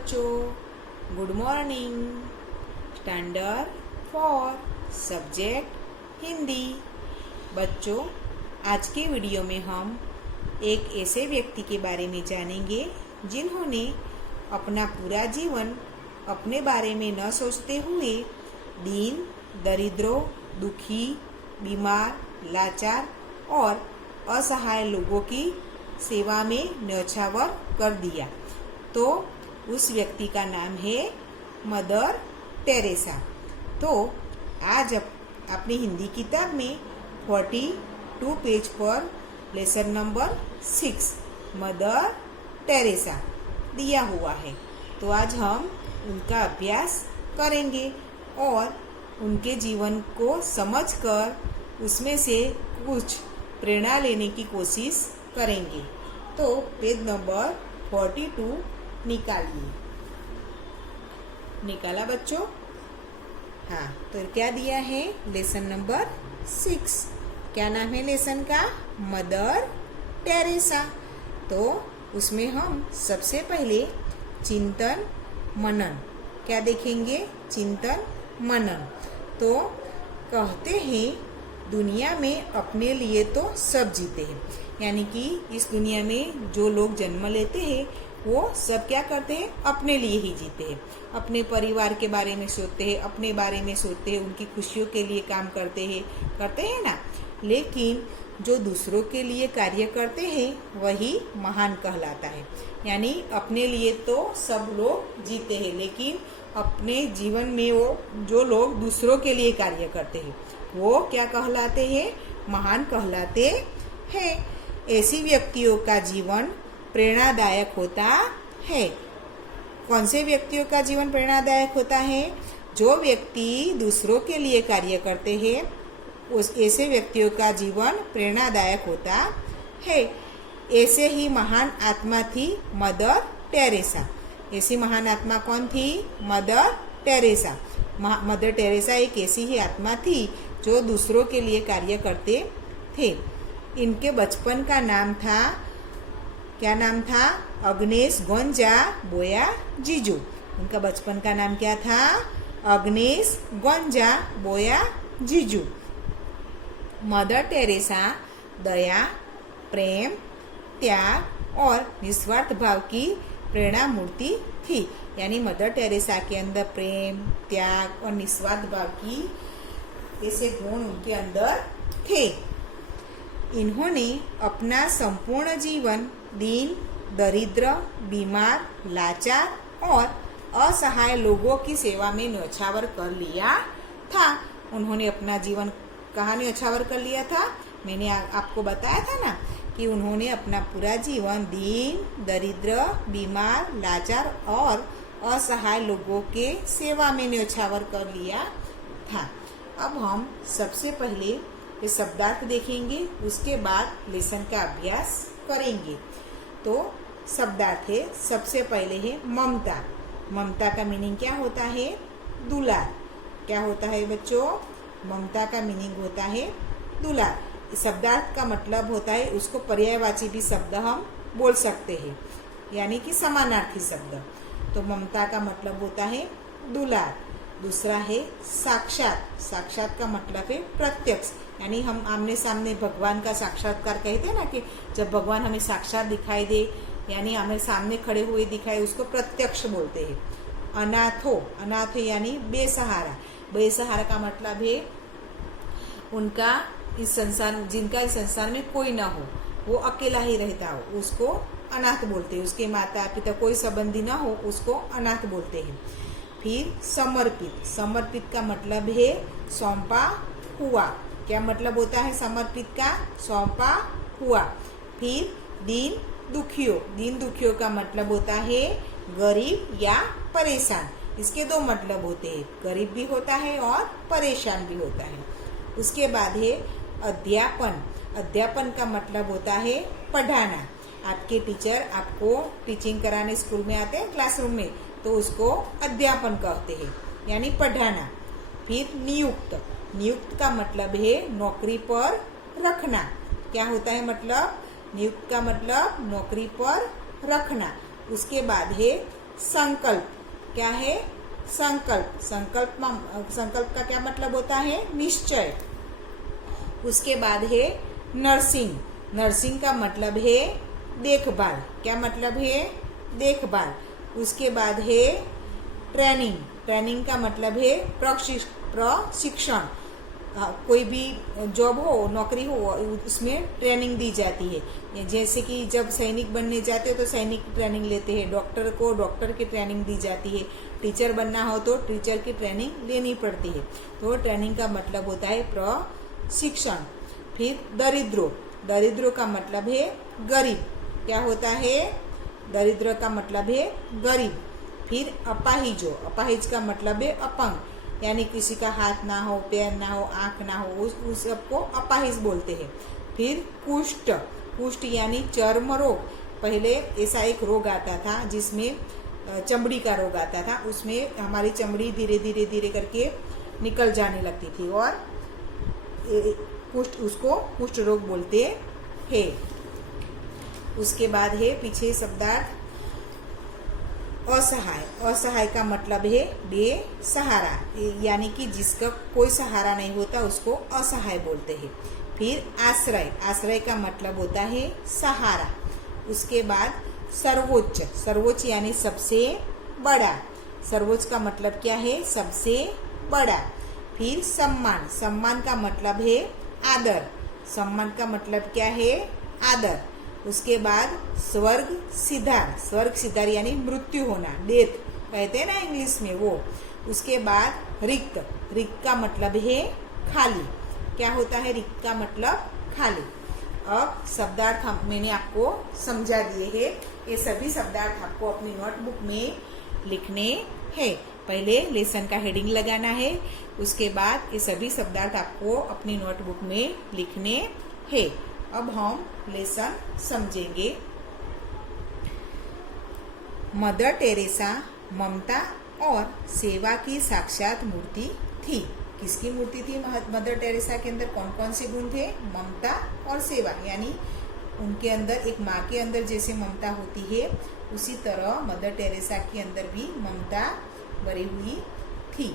बच्चों, good morning. Standard 4 subject Hindi. बच्चों, आज के वीडियो में हम एक ऐसे व्यक्ति के बारे में जानेंगे जिन्होंने अपना पूरा जीवन अपने बारे में न सोचते हुए दीन, दरिद्रों, दुखी, बीमार, लाचार और असहाय लोगों की सेवा में न्यौछावर कर दिया। तो उस व्यक्ति का नाम है मदर टेरेसा। तो आज अपनी हिंदी किताब में 42 पेज पर लेसन नंबर 6 मदर टेरेसा दिया हुआ है। तो आज हम उनका अभ्यास करेंगे और उनके जीवन को समझकर उसमें से कुछ प्रेरणा लेने की कोशिश करेंगे। तो पेज नंबर 42 निकालिए। निकाला बच्चों? हाँ, तो क्या दिया है? Lesson number 6। क्या नाम है लेसन का? Mother Teresa. तो उसमें हम सबसे पहले चिंतन मनन क्या देखेंगे? चिंतन मनन। तो कहते हैं दुनिया में अपने लिए तो सब जीते हैं, यानी कि इस दुनिया में जो लोग जन्म लेते हैं वो सब क्या करते हैं? अपने लिए ही जीते हैं। अपने परिवार के बारे में सोचते हैं, अपने बारे में सोचते हैं, उनकी खुशियों के लिए काम करते हैं ना। लेकिन जो दूसरों के लिए कार्य करते हैं वही महान कहलाता है। यानी अपने लिए तो सब लोग जीते हैं, लेकिन अपने जीवन में वो जो लोग दूसरों के लिए कार्य करते हैं वो क्या कहलाते हैं? महान कहलाते हैं। ऐसी व्यक्तियों का जीवन प्रेरणादायक होता है। कौन से व्यक्तियों का जीवन प्रेरणादायक होता है? जो व्यक्ति दूसरों के लिए कार्य करते हैं उस ऐसे व्यक्तियों का जीवन प्रेरणादायक होता है। ऐसे ही महान आत्मा थी मदर टेरेसा। ऐसी महान आत्मा कौन थी? Mother Teresa. मदर टेरेसा एक ऐसी ही आत्मा थी जो दूसरों के लिए कार्य करते थे। इनके बचपन का नाम था, क्या नाम था? अग्नेस गोंजा बोया जीजू। उनका बचपन का नाम क्या था? अग्नेस गोंजा बोया जीजू। मदर टेरेसा दया, प्रेम, त्याग और निस्वार्थ भाव की प्रेरणा मूर्ति थी। यानी मदर टेरेसा के अंदर प्रेम, त्याग और निस्वार्थ भाव की ऐसे गुण उनके अंदर थे। इन्होंने अपना संपूर्ण जीवन दीन, दरिद्र, बीमार, लाचार और असहाय लोगों की सेवा में न्यौछावर कर लिया था। उन्होंने अपना जीवन कहाँ न्यौछावर कर लिया था? मैंने आपको बताया था ना कि उन्होंने अपना पूरा जीवन दीन, दरिद्र, बीमार, लाचार और असहाय लोगों के सेवा में न्यौछावर कर लिया था। अब हम सबसे पहले ये शब्दार्थ देखेंगे, उसके बाद लेसन का अभ्यास करेंगे। तो शब्दार्थ है, सबसे पहले है ममता। ममता का मीनिंग क्या होता है? दुलार। क्या होता है बच्चों? ममता का मीनिंग होता है दुलार। शब्दार्थ का मतलब होता है, उसको पर्यायवाची भी शब्द हम बोल सकते हैं, यानी कि समानार्थी शब्द। तो ममता का मतलब होता है दुलार। दूसरा है साक्षात। साक्षात का मतलब है प्रत्यक्ष, यानी हम आमने सामने भगवान का साक्षात्कार कहते हैं ना, कि जब भगवान हमें साक्षात दिखाई दे, यानी हमें सामने खड़े हुए दिखाए, उसको प्रत्यक्ष बोलते हैं। अनाथो, अनाथ यानी बेसहारा। बेसहारा का मतलब है उनका इस संसार, जिनका इस संसार में कोई ना हो, वो अकेला ही रहता हो, उसको अनाथ बोलते हैं। उसके माता पिता कोई संबंधी ना हो, उसको अनाथ बोलते हैं। फिर समर्पित। समर्पित का मतलब है सौंपा हुआ। क्या मतलब होता है समर्पित का? सौंपा हुआ। फिर दीन दुखियों। दीन दुखियों का मतलब होता है गरीब या परेशान। इसके दो मतलब होते हैं, गरीब भी होता है और परेशान भी होता है। उसके बाद है अध्यापन। अध्यापन का मतलब होता है पढ़ाना। आपके टीचर आपको टीचिंग कराने स्कूल में आते हैं, क्लासरूम में, तो उसको अध्यापन कहते हैं, यानी पढ़ाना। फिर नियुक्त। नियुक्त का मतलब है नौकरी पर रखना। क्या होता है मतलब? नियुक्त का मतलब नौकरी पर रखना। उसके बाद है संकल्प। क्या है? संकल्प। संकल्प का क्या मतलब होता है? निश्चय। उसके बाद है नर्सिंग। नर्सिंग का मतलब है देखभाल। क्या मतलब है? देखभाल। उसके बाद है ट्रेनिंग। ट्रेनिंग का मतलब है प्रशिक्षण। कोई भी जॉब हो, नौकरी हो, उसमें ट्रेनिंग दी जाती है। जैसे कि जब सैनिक बनने जाते हो तो सैनिक की ट्रेनिंग लेते हैं, डॉक्टर को डॉक्टर की ट्रेनिंग दी जाती है, टीचर बनना हो तो टीचर की ट्रेनिंग लेनी पड़ती है। तो ट्रेनिंग का मतलब होता है प्रशिक्षण। फिर दरिद्रों। दरिद्रों का मतलब है गरीब। क्या होता है? दरिद्र का मतलब है गरीब। फिर अपाहिजों। अपाहिज का मतलब है अपंग, यानी किसी का हाथ ना हो, पैर ना हो, आंख ना हो, उस सबको अपाहिज बोलते हैं। फिर कुष्ठ। कुष्ठ यानी चर्म रोग। पहले ऐसा एक रोग आता था जिसमें चमड़ी का रोग आता था, उसमें हमारी चमड़ी धीरे धीरे धीरे करके निकल जाने लगती थी और कुष्ठ, उसको कुष्ठ रोग बोलते हैं। उसके बाद है पीछे शब्दार्थ असहाय। असहाय का मतलब है बेसहारा, यानी कि जिसका कोई सहारा नहीं होता उसको असहाय बोलते हैं। फिर आश्रय। आश्रय का मतलब होता है सहारा। उसके बाद सर्वोच्च। सर्वोच्च यानी सबसे बड़ा। सर्वोच्च का मतलब क्या है? सबसे बड़ा। फिर सम्मान। सम्मान का मतलब है आदर। सम्मान का मतलब क्या है? आदर। उसके बाद स्वर्ग सिधार। स्वर्ग सिधार यानी मृत्यु होना, डेथ कहते हैं ना इंग्लिश में, वो। उसके बाद रिक्त। रिक्त का मतलब है खाली। क्या होता है रिक्त का मतलब? खाली। अब शब्दार्थ मैंने आपको समझा दिए हैं। ये सभी शब्दार्थ आपको अपनी नोटबुक में लिखने हैं। पहले लेसन का हेडिंग लगाना है, उसके बाद ये सभी शब्दार्थ आपको अपनी नोटबुक में लिखने हैं। अब हम लेसन समझेंगे। मदर टेरेसा ममता और सेवा की साक्षात मूर्ति थी। किसकी मूर्ति थी मदर टेरेसा के अंदर? कौन कौन से गुण थे? ममता और सेवा, यानी उनके अंदर एक माँ के अंदर जैसे ममता होती है उसी तरह मदर टेरेसा के अंदर भी ममता भरी हुई थी।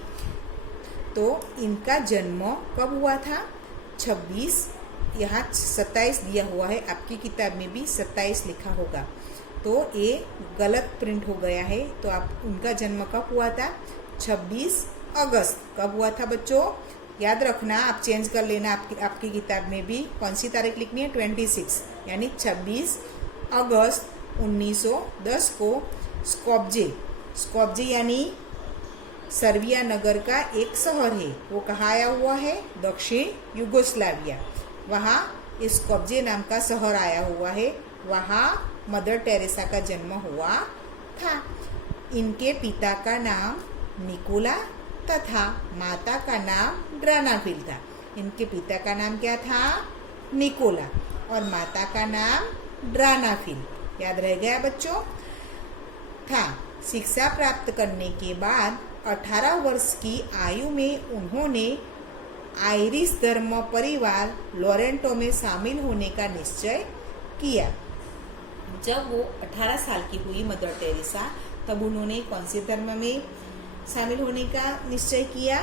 तो इनका जन्म कब हुआ था? 26, यहाँ 27 दिया हुआ है, आपकी किताब में भी 27 लिखा होगा, तो ये गलत प्रिंट हो गया है। तो आप उनका जन्म कब हुआ था? 26 अगस्त। कब हुआ था बच्चों? याद रखना, आप चेंज कर लेना आपकी किताब में भी कौन सी तारीख लिखनी है? 26, यानी 26 अगस्त 1910 को स्कोप्जे। स्कोप्जे यानी सर्बिया नगर का एक शहर है, वो कहाँ आया हुआ है? दक्षिण युगोस्लाविया। वहाँ स्कोप्जे नाम का शहर आया हुआ है, वहाँ मदर टेरेसा का जन्म हुआ था। इनके पिता का नाम निकोला तथा माता का नाम ड्रानाफिल था। इनके पिता का नाम क्या था? निकोला, और माता का नाम ड्रानाफिल। याद रह गया बच्चों? था। शिक्षा प्राप्त करने के बाद 18 वर्ष की आयु में उन्होंने आयरिश धर्म परिवार लोरेंटो में शामिल होने का निश्चय किया। जब वो 18 साल की हुई मदर टेरेसा, तब उन्होंने कौन से धर्म में शामिल होने का निश्चय किया?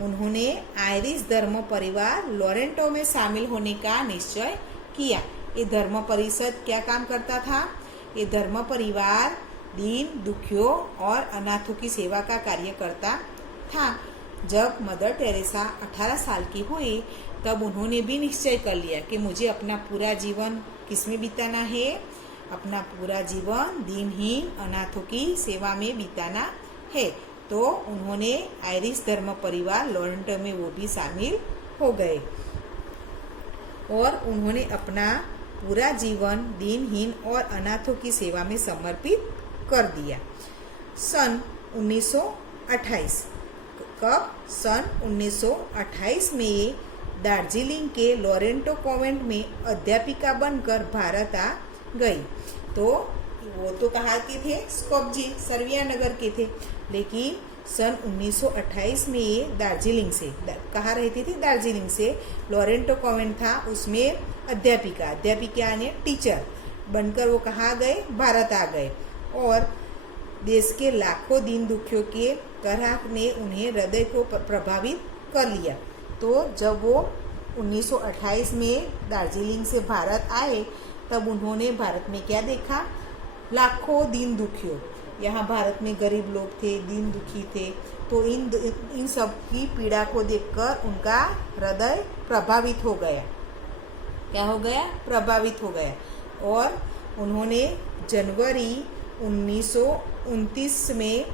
उन्होंने आयरिश धर्म परिवार लोरेंटो में शामिल होने का निश्चय किया। ये धर्म परिषद क्या काम करता था? ये धर्म परिवार दीन दुखियों और अनाथों की सेवा का कार्य करता था। जब मदर टेरेसा 18 साल की हुई, तब उन्होंने भी निश्चय कर लिया कि मुझे अपना पूरा जीवन किसमें बिताना है? अपना पूरा जीवन दीनहीन अनाथों की सेवा में बिताना है। तो उन्होंने आयरिश धर्म परिवार लोरेंटो में वो भी शामिल हो गए और उन्होंने अपना पूरा जीवन दीनहीन और अनाथों की सेवा में समर्पित कर दिया। सन 1928। कब? सन 1928 में ये दार्जिलिंग के लोरेंटो कॉन्वेंट में अध्यापिका बनकर भारत आ गई। तो वो तो कहाँ के थे? स्कोप्जे, सर्बिया नगर के थे, लेकिन सन 1928 में ये दार्जिलिंग से, कहाँ रहती थी? दार्जिलिंग से। लोरेंटो कॉन्वेंट था, उसमें अध्यापिका यानी टीचर बनकर वो कहाँ गए? भारत आ गए। और देश के लाखों दीन दुखियों के तरह ने उन्हें हृदय को प्रभावित कर लिया। तो जब वो 1928 में दार्जिलिंग से भारत आए तब उन्होंने भारत में क्या देखा? लाखों दीन दुखियों। यहाँ भारत में गरीब लोग थे, दीन दुखी थे, तो इन सब की पीड़ा को देखकर उनका हृदय प्रभावित हो गया। क्या हो गया? प्रभावित हो गया। और उन्होंने जनवरी 1929 में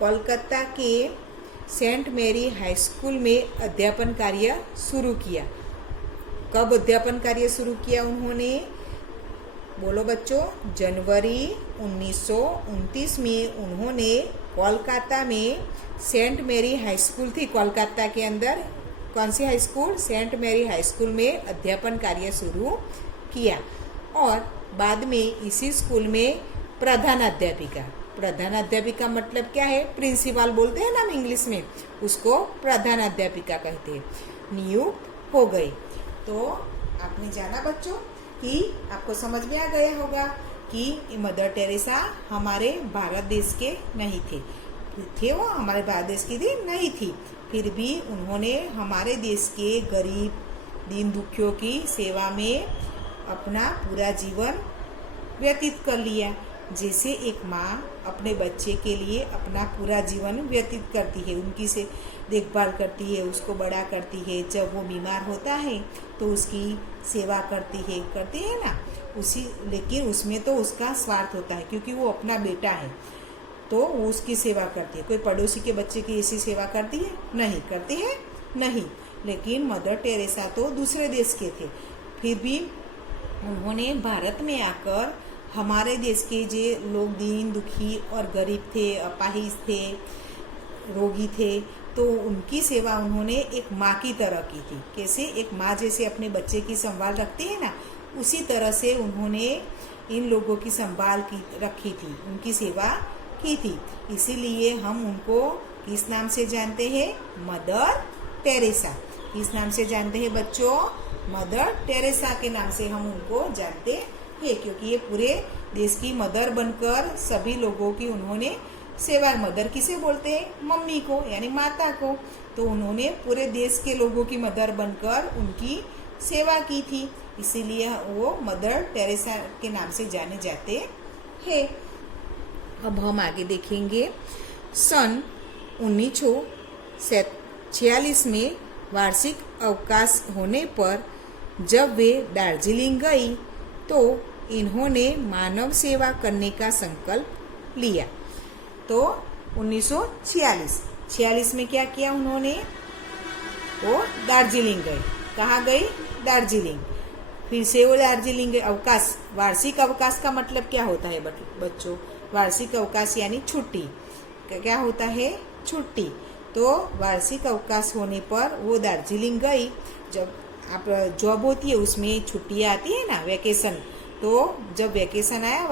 कोलकाता के सेंट मैरी हाई स्कूल में अध्यापन कार्य शुरू किया। कब अध्यापन कार्य शुरू किया उन्होंने? बोलो बच्चों। जनवरी 1929 में उन्होंने कोलकाता में सेंट मैरी हाई स्कूल थी कोलकाता के अंदर। कौन सी high school? Saint Mary high school में अध्यापन कार्य शुरू किया। और बाद में इसी स्कूल में प्रधान अध्यापिका मतलब क्या है? प्रिंसिपल बोलते हैं ना हम इंग्लिश में, उसको प्रधान अध्यापिका कहते हैं, नियुक्त हो गई। तो आपने जाना बच्चों कि आपको समझ में आ गया होगा कि मदर टेरेसा हमारे भारत देश के नहीं थे वो हमारे भारत देश की थी नहीं थी, फिर भी उन्होंने हमारे देश के गरीब दीन दुखियों की सेवा में अपना पूरा जीवन व्यतीत कर लिया। जैसे एक माँ अपने बच्चे के लिए अपना पूरा जीवन व्यतीत करती है, उनकी से देखभाल करती है, उसको बड़ा करती है, जब वो बीमार होता है तो उसकी सेवा करती है ना उसी। लेकिन उसमें तो उसका स्वार्थ होता है क्योंकि वो अपना बेटा है, तो वो उसकी सेवा करती है। कोई पड़ोसी के बच्चे की ऐसी सेवा करती है? नहीं करती है, नहीं। लेकिन मदर टेरेसा तो दूसरे देश के थे, फिर भी उन्होंने भारत में आकर हमारे देश के जो लोग दीन दुखी और गरीब थे, अपाहिज थे, रोगी थे, तो उनकी सेवा उन्होंने एक माँ की तरह की थी। कैसे? एक माँ जैसे अपने बच्चे की संभाल रखती है ना, उसी तरह से उन्होंने इन लोगों की संभाल रखी थी, उनकी सेवा की थी। इसीलिए हम उनको किस नाम से जानते हैं? Mother Teresa. किस नाम से जानते हैं बच्चों? मदर टेरेसा के नाम से हम उनको जानते हैं, क्योंकि ये पूरे देश की मदर बनकर सभी लोगों की उन्होंने सेवा। मदर किसे बोलते हैं? मम्मी को, यानी माता को। तो उन्होंने पूरे देश के लोगों की मदर बनकर उनकी सेवा की थी, इसीलिए वो मदर टेरेसा के नाम से जाने जाते हैं। अब हम आगे देखेंगे। सन 1946 में वार्षिक अवकाश होने पर जब वे दार्जिलिंग गई तो इन्होंने मानव सेवा करने का संकल्प लिया। तो 1946 में क्या किया उन्होंने? वो दार्जिलिंग गए। कहाँ गई? दार्जिलिंग। फिर से वो दार्जिलिंग गए। अवकाश, वार्षिक अवकाश का मतलब क्या होता है बच्चों? वार्षिक अवकाश यानी छुट्टी। क्या होता है? छुट्टी। तो वार्षिक अवकाश होने पर वो दार्जिलिंग गई। जब आप जॉब होती है उसमें छुट्टियाँ आती है ना, वैकेशन, तो जब वैकेशन आया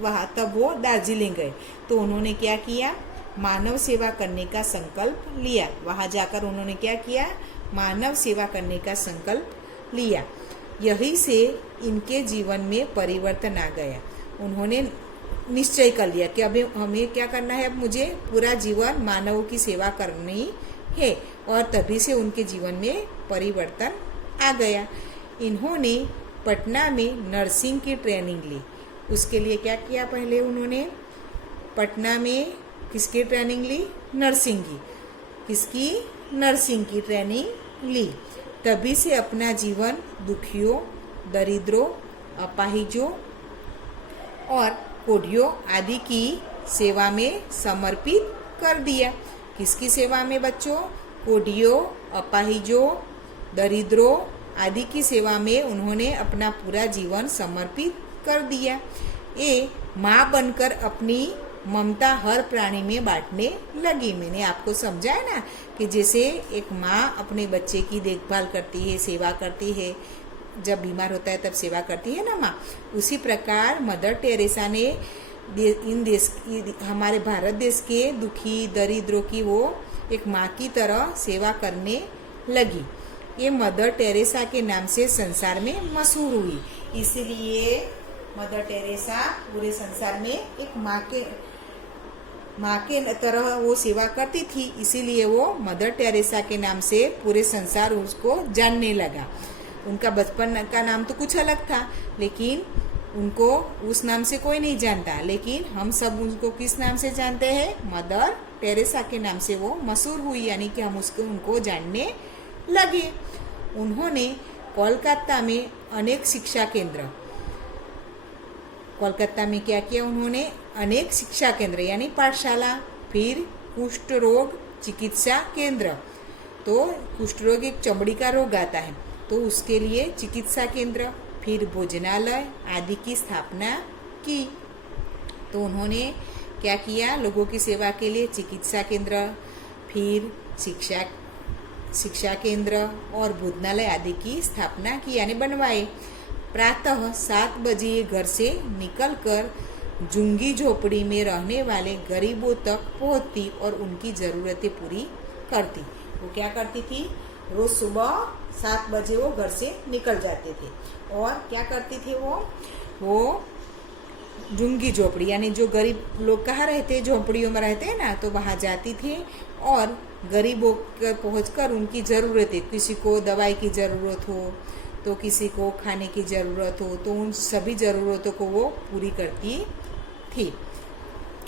वहाँ तब वो दार्जिलिंग गए। तो उन्होंने क्या किया? मानव सेवा करने का संकल्प लिया। वहाँ जाकर उन्होंने क्या किया? मानव सेवा करने का संकल्प लिया। यही से इनके जीवन में परिवर्तन आ गया। उन्होंने निश्चय कर लिया कि अभी हमें क्या करना है, अब मुझे पूरा जीवन मानवों की सेवा करनी है, और तभी से उनके जीवन में परिवर्तन आ गया। इन्होंने पटना में नर्सिंग की ट्रेनिंग ली। उसके लिए क्या किया? पहले उन्होंने पटना में किसकी ट्रेनिंग ली? नर्सिंग की। किसकी? नर्सिंग की ट्रेनिंग ली। तभी से अपना जीवन दुखियों, दरिद्रों, अपाहिजों और कोढ़ियों आदि की सेवा में समर्पित कर दिया। किसकी सेवा में बच्चों? कोढ़ियों, अपाहिजों, दरिद्रों आदि की सेवा में उन्होंने अपना पूरा जीवन समर्पित कर दिया। ये माँ बनकर अपनी ममता हर प्राणी में बांटने लगी। मैंने आपको समझाया ना कि जैसे एक माँ अपने बच्चे की देखभाल करती है, सेवा करती है, जब बीमार होता है तब सेवा करती है ना माँ, उसी प्रकार मदर टेरेसा ने हमारे भारत देश के दुखी दरिद्रों की वो एक माँ की तरह सेवा करने लगी। ये मदर टेरेसा के नाम से संसार में मशहूर हुई। इसलिए मदर टेरेसा पूरे संसार में एक माँ के माँ के तरह वो सेवा करती थी, इसीलिए वो मदर टेरेसा के नाम से पूरे संसार उसको जानने लगा। उनका बचपन का नाम तो कुछ अलग था, लेकिन उनको उस नाम से कोई नहीं जानता, लेकिन हम सब उनको किस नाम से जानते हैं? मदर टेरेसा के नाम से वो मशहूर हुई, यानी कि हम उनको जानने लगे। उन्होंने कोलकाता में अनेक शिक्षा केंद्र, कोलकाता में क्या किया उन्होंने? अनेक शिक्षा केंद्र यानी पाठशाला, फिर कुष्ठ रोग चिकित्सा केंद्र। तो कुष्ठ रोग एक चमड़ी का रोग आता है, तो उसके लिए चिकित्सा केंद्र, फिर भोजनालय आदि की स्थापना की। तो उन्होंने क्या किया? लोगों की सेवा के लिए चिकित्सा केंद्र, फिर शिक्षा केंद्र और भोजनालय आदि की स्थापना की यानी बनवाए। प्रातः 7 बजे घर से निकलकर झुग्गी झोपड़ी में रहने वाले गरीबों तक पहुंचती और उनकी ज़रूरतें पूरी करती। वो क्या करती थी? रोज सुबह 7 बजे वो घर से निकल जाते थे और क्या करती थी? वो झुग्गी झोपड़ी यानी जो गरीब लोग कहाँ रहते, झोपड़ियों में रहते हैं ना, तो वहाँ जाती थी और गरीबों तक पहुँचकर उनकी ज़रूरतें, किसी को दवाई की ज़रूरत हो तो किसी को खाने की ज़रूरत हो, तो उन सभी ज़रूरतों को वो पूरी करती थी।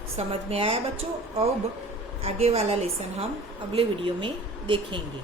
समझ में आया बच्चों? अब आगे वाला लेसन हम अगले वीडियो में देखेंगे।